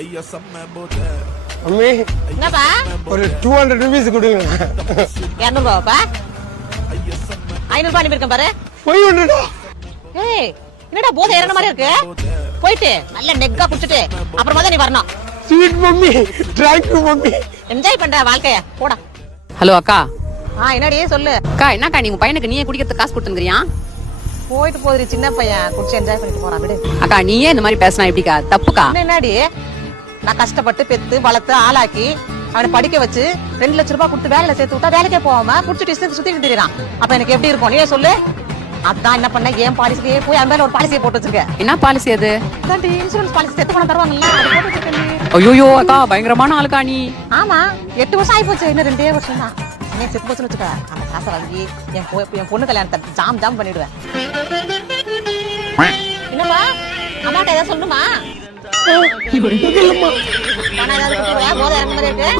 அம்மி என்னப்பா ஒரு 200 rupees கொடுங்க. 200 ரூபாப்பா 500 ரூபாய் அனுப்பியிருக்கேன் பாரு. 500. ஏய் என்னடா போதை இறங்க மாதிரி இருக்கு. போயிட்டு நல்ல நெக்கா குடிச்சிட்டு அப்புறமா தான் நீ வரணும். Sweet mummy, thank you mummy. Enjoy பண்ற வாழ்க்கைய போடா. ஹலோ அக்கா. என்னடி சொல்லு. அக்கா என்னக்கா நீ உங்க பையனுக்கு நீயே குடிக்கிறதுக்கு காசு கொடுத்துங்கறியா? போயிட்டு போதுரி சின்ன பையன் குடிச்சு என்ஜாய் பண்ணிட்டு போறான் விடு. அக்கா நீயே இந்த மாதிரி பேசினா எப்படிக்கா? தப்புக்கா. என்னடி நான் கஷ்டப்பட்டு பெத்து வளர்த்து ஆளாக்கி அவனை படிக்க வச்சு 2 லட்சம் ரூபாய் கொடுத்து வேலையில சேர்த்து விட்டா வேலைக்கே போகாம குடிச்சிட்டு சுத்திட்டு திரியறான். அப்ப எனக்கு எப்படி இருக்கும் நீயே சொல்லு. அதான் என்ன பண்ண ஏன் பாலிசியே போய் அந்த ஒரு பாலிசியை போட்டு வச்சிருக்கேன். என்ன பாலிசி அது? இன்சூரன்ஸ் பாலிசி செத்து பணம் தருவாங்கல்ல அது போட்டு வச்சிருக்கேன். ஐயோ அக்கா பயங்கரமான ஆளுக்கா நீ. ஆமா 8 வருஷம் ஆயி போச்சு. இன்னும் 2 வருஷம் தான். நீ செத்து போச்சுன்னு வச்சுக்க அந்த காசை வாங்கி என் பொண்ணு கல்யாணத்தை ஜாம் பண்ணிடுவேன். என்னப்பா அம்மாட்ட ஏதாவது சொல்லணுமா? பணம் ஏதாவது கொடுத்துருவா? போதை இறங்க மாதிரி இருக்கு.